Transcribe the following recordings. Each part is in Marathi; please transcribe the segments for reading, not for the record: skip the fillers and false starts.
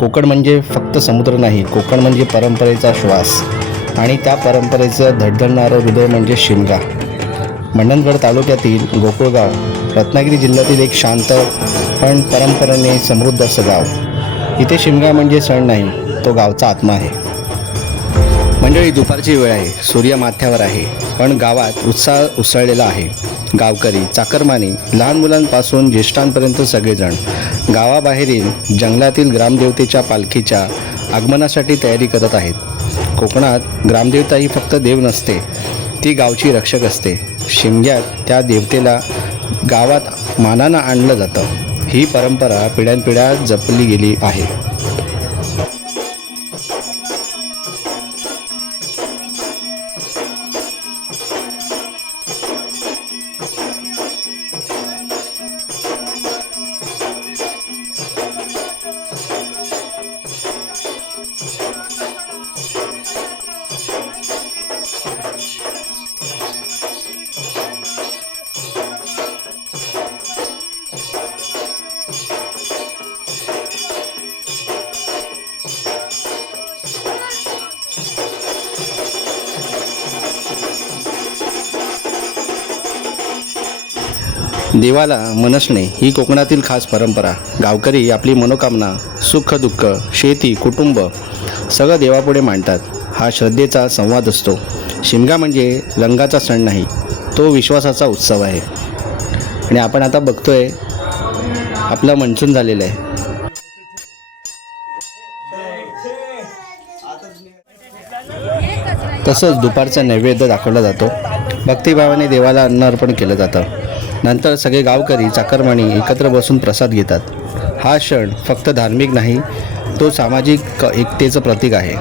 कोकण म्हणजे फक्त समुद्र नाही, कोकण म्हणजे परंपरेचा श्वास आणि त्या परंपरेचं धडधडणारं हृदय म्हणजे शिमगा. मंडणगड तालुक्यातील गोकुळगाव रत्नागिरी जिल्ह्यातील एक शांत पण परंपरेने समृद्ध असं गाव. इथे शिमगा म्हणजे सण नाही, तो गावचा आत्मा आहे. मंडळी, दुपारची वेळ आहे, सूर्य माथ्यावर आहे, पण गावात उत्साह उसळलेला आहे. गावकरी, चाकरमानी, लहान मुलांपासून ज्येष्ठांपर्यंत सगळेजण गावाबाहेरील जंगलातील ग्रामदेवतेच्या पालखीच्या आगमनासाठी तयारी करत आहेत. कोकणात ग्रामदेवता ही फक्त देव नसते, ती गावची रक्षक असते. शिमग्यात त्या देवतेला गावात मानानं आणलं जातं. ही परंपरा पिढ्यानपिढ्या जपली गेली आहे. देवाला मनसणे ही कोकणातील खास परंपरा. गावकरी आपली मनोकामना, सुख दुःख, शेती, कुटुंब सगळं देवापुढे मांडतात. हा श्रद्धेचा संवाद असतो. शिमगा म्हणजे रंगाचा सण नाही, तो विश्वासाचा उत्सव आहे. आणि आपण आता बघतोय आपलं मनसून झालेलं आहे. तसंच दुपारचा नैवेद्य दाखवला जातो. भक्तिभावाने देवाला अन्न अर्पण केलं जातं. नंतर सगळे गावकरी, चाकरमानी एकत्र बसून प्रसाद घेतात. हा क्षण फक्त धार्मिक नाही, तो सामाजिक एकतेचं प्रतीक आहे.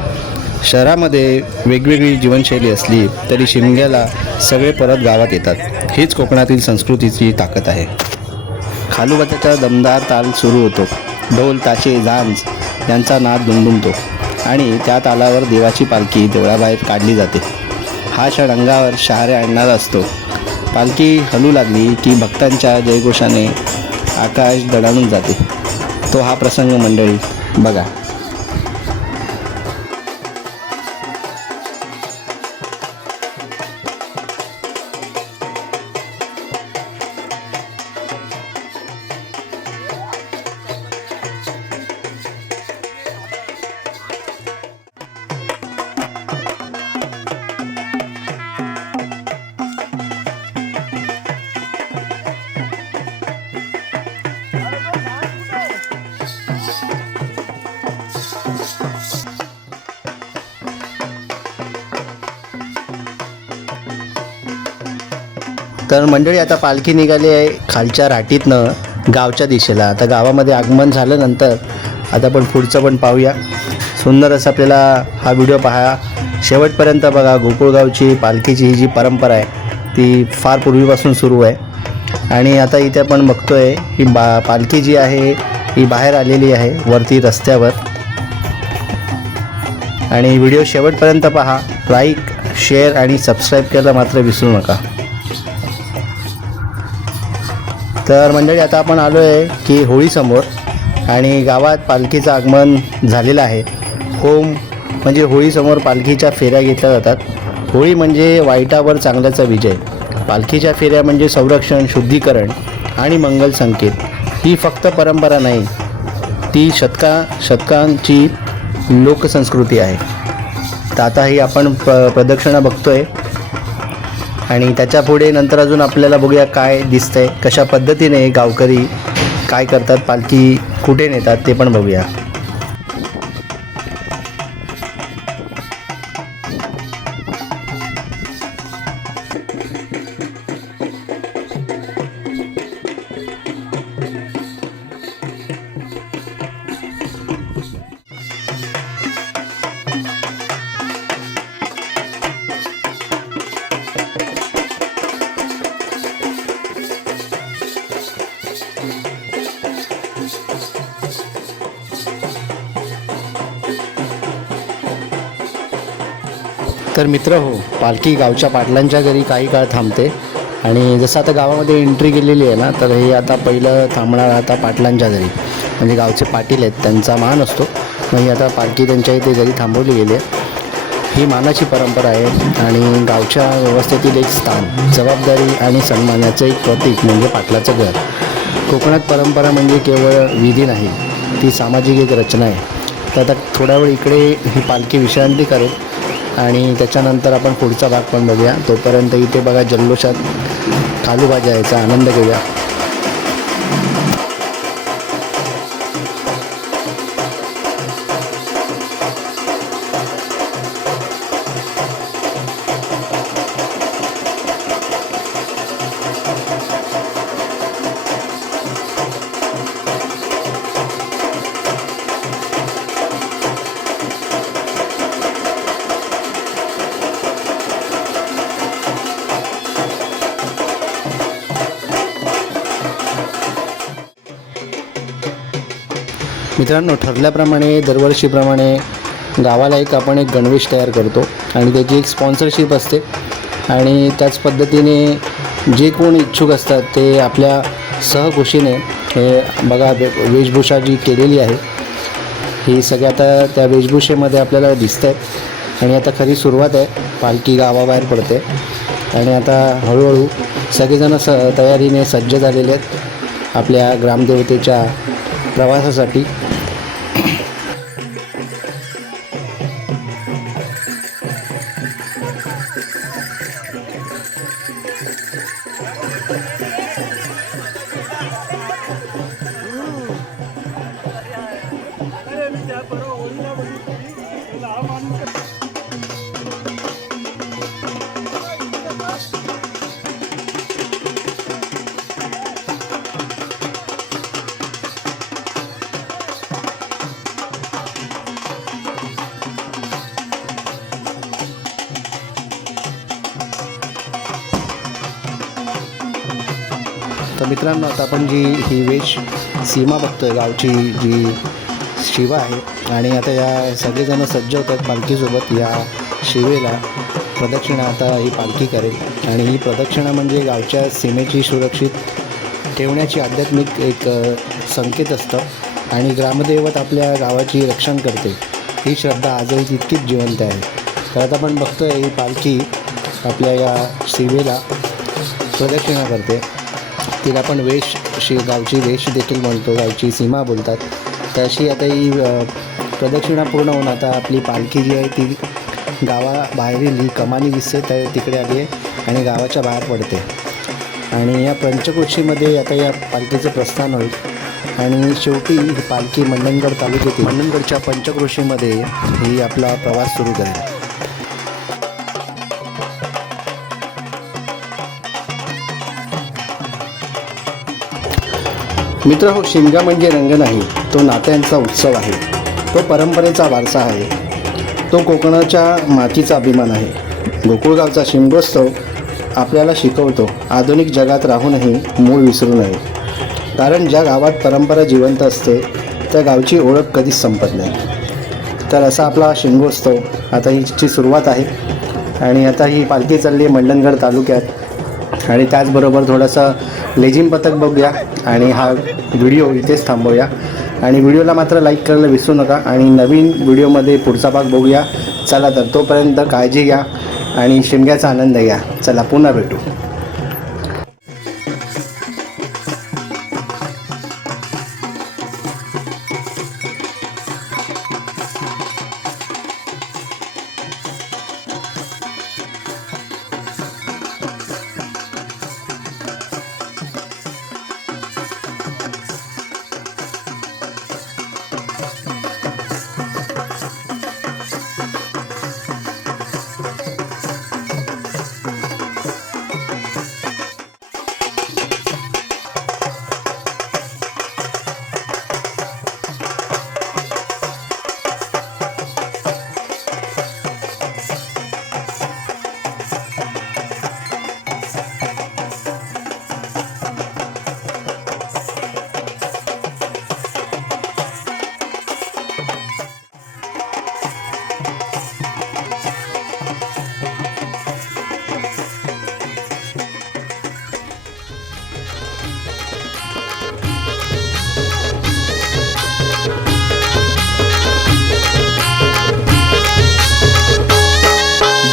शहरामध्ये वेगवेगळी जीवनशैली असली तरी शिमग्याला सगळे परत गावात येतात. हीच कोकणातील संस्कृतीची ताकद आहे. खालुबाच्याचा दमदार ताल सुरू होतो. ढोल, ताशे, झांज यांचा नाद दुमदुमतो आणि त्या तालावर देवाची पालखी देवळाबाहेर काढली जाते. हा क्षण अंगावर शहारे आणणारा असतो. पालखी हलू लागली की भक्तांच्या जयघोषाने आकाश दणाणून जाते. तो हा प्रसंग मंडळी बघा. तर मंडळी, आता पालखी निघाली आहे खालच्या राटीतनं गावच्या दिशेला. आता गावामध्ये आगमन झाल्यानंतर आता आपण पुढचं पण पाहूया. सुंदर असं आपल्याला हा व्हिडिओ पहा, शेवटपर्यंत बघा. गोकुळगावची पालखीची ही जी परंपरा आहे ती फार पूर्वीपासून सुरू आहे. आणि आता इथे आपण बघतोय ही पालखी जी आहे ही बाहेर आलेली आहे वरती रस्त्यावर. आणि व्हिडिओ शेवटपर्यंत पहा. लाईक, शेअर आणि सबस्क्राईब करायला मात्र विसरू नका. तर मंडळी, आता आपण आलो आहे की होळीसमोर आणि गावात पालखीचं आगमन झालेलं आहे. होम म्हणजे होळीसमोर पालखीच्या फेऱ्या घेतल्या जातात. होळी म्हणजे वाईटावर चांगल्याचा विजय. पालखीच्या फेऱ्या म्हणजे संरक्षण, शुद्धीकरण आणि मंगल संकेत. ही फक्त परंपरा नाही, ती शतकांची लोकसंस्कृती आहे. तर आता ही आपण प्रदक्षिणा बघतोय आणि त्याच्या पुढे नंतर अजून आपल्याला बघूया काय दिसतंय, कशा पद्धतीने गावकरी काय करतात, पालखी कुठे नेतात ते पण बघूया. तर मित्र हो, पालखी गावच्या पाटलांच्या घरी काही काळ थांबते आणि जसं आता गावामध्ये एंट्री केलेली आहे ना, तर हे आता पहिलं थांबणार आता पाटलांच्या घरी. म्हणजे गावचे पाटील आहेत त्यांचा मान असतो. म्हणजे आता पालखी त्यांच्या इथे जरी थांबवली गेली आहे, ही मानाची परंपरा आहे आणि गावच्या व्यवस्थेतील एक स्थान, जबाबदारी आणि सन्मानाचं एक प्रतीक म्हणजे पाटलाचं घर. कोकणात परंपरा म्हणजे केवळ विधी नाही, ती सामाजिक एक रचना आहे. तर आता थोड्या वेळ इकडे ही पालखी विश्रांती करेल आणि त्याच्यानंतर आपण पुढचा भाग पण बघूया. तोपर्यंत इथे बघा जल्लोषात कालूबाजा यायचा आनंद घेऊया. मित्रांनो, ठरल्याप्रमाणे दरवर्षीप्रमाणे गावाला आपण एक गणवेश तयार करतो आणि त्याची एक स्पॉन्सरशिप असते आणि त्याच पद्धतीने जे कोण इच्छुक असतात ते आपल्या सहकुशीने हे बघा वेशभूषा जी केलेली आहे ही सगळी आता त्या वेशभूषेमध्ये आपल्याला दिसत आहेत. आणि आता खरी सुरुवात आहे, पालखी गावाबाहेर पडते आणि आता हळूहळू सगळेजण तयारीने सज्ज झालेले आहेत आपल्या ग्रामदेवतेच्या प्रवासासाठी. तर मित्रांनो, आता आपण ही वेश सीमा बघतोय, गावची जी शिवा आहे आणि आता या सगळेजण सज्ज होतात पालखीसोबत. या शिवेला प्रदक्षिणा आता ही पालखी करेल आणि ही प्रदक्षिणा म्हणजे गावच्या सीमेची सुरक्षित ठेवण्याची आध्यात्मिक एक संकेत असतं आणि ग्रामदैवत आपल्या गावाची रक्षण करते, ही श्रद्धा आजही तितकीच जिवंत आहे. तर आता आपण बघतोय ही पालखी आपल्या या शिवेला प्रदक्षिणा करते. तिला आपण गावची वेश देखील म्हणतो, गावची सीमा बोलतात. तर अशी आता ही प्रदक्षिणा पूर्ण होऊन आता आपली पालखी जी आहे ती गावाबाहेरील ही कमानी दिसते तर तिकडे आली आहे आणि गावाच्या बाहेर पडते आणि या पंचक्रोशीमध्ये आता या पालखीचं प्रस्थान होईल आणि शेवटी ही पालखी मंडणगड तालुक्यातील मंडणगडच्या पंचक्रोशीमध्ये ही आपला प्रवास सुरू करेल. मित्र हो, शिमगा म्हणजे रंग नाही, तो नात्यांचा उत्सव आहे, तो परंपरेचा वारसा आहे, तो कोकणाच्या मातीचा अभिमान आहे. गोकुळगावचा शिमगोत्सव आपल्याला शिकवतो आधुनिक जगात राहूनही मूळ विसरू नये. कारण ज्या गावात परंपरा जिवंत असते त्या गावची ओळख कधीच संपत नाही. तर असा आपला शिमगोत्सव आता हिची सुरुवात आहे आणि आता ही पालखी चालली आहे मंडणगड तालुक्यात आणि त्याचबरोबर थोडंसं लेझिम पथक बघूया आणि हा व्हिडिओ इथेच थांबवूया आणि व्हिडिओला मात्र लाईक करायला विसरू नका आणि नवीन व्हिडिओमध्ये पुढचा भाग बघूया. चला तर तोपर्यंत काळजी घ्या आणि शिमग्याचा आनंद घ्या. चला पुन्हा भेटू.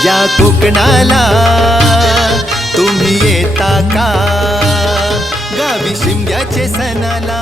या कोकणाला तुम्ही येता का गावी शिमग्याचे सणाला.